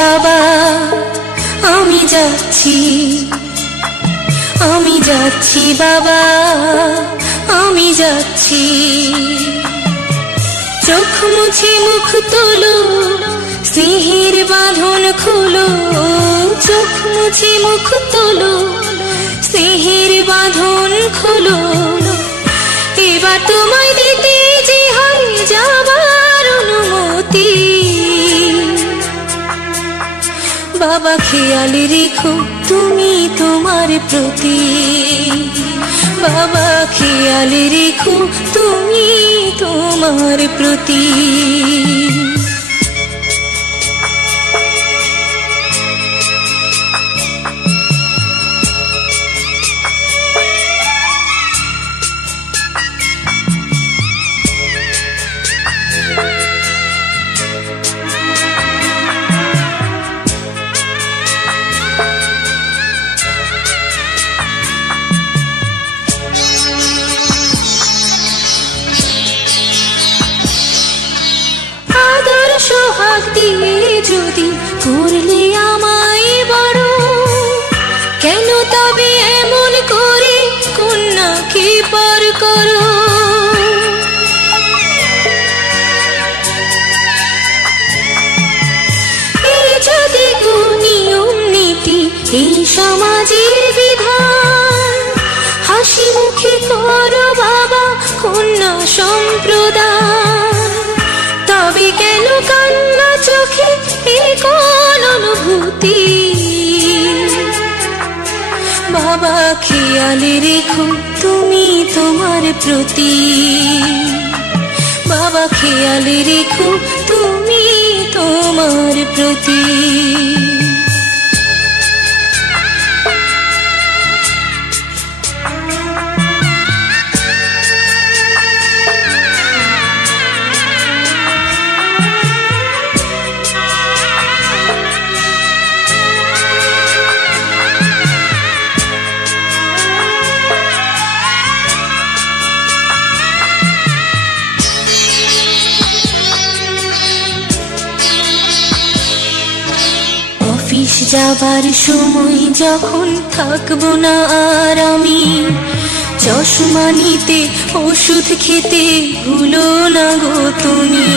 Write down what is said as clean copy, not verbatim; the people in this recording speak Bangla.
বাবা, আমি যাচ্ছি, আমি যাচ্ছি বাবা, আমি যাচ্ছি। চোখ মুছে মুখ তোলো, স্নেহের বাঁধন খুলো। চোখ মুছে মুখ তোলো, স্নেহের বাঁধন খুলো। এবার তোমায় দিতে যে হয় যাবার অনুমতি। বাবা খেয়াল রেখো তুমি তোমার প্রতি। বাবা খেয়াল রেখো তুমি তোমার প্রতি। সোহাগ দিয়ে যদি করলে আমায় বড়, কেন তবে এমন করে কন্যাকে পর করো? এই যদি নিয়ম নীতি, এই সমাজের বিধান, হাসি মুখে করো বাবা কন্যা সম্প্রদান। তবে কেন কান্না চোখে এই কোন অনুভূতি? বাবা খেয়াল রেখো তুমি তোমার প্রতি। বাবা খেয়াল রেখো তুমি তোমার প্রতি। অফিস যাবার সময় যখন থাকবো না আর আমি, চশমা নিতে ওষুধ খেতে ভুলো না গো তুমি।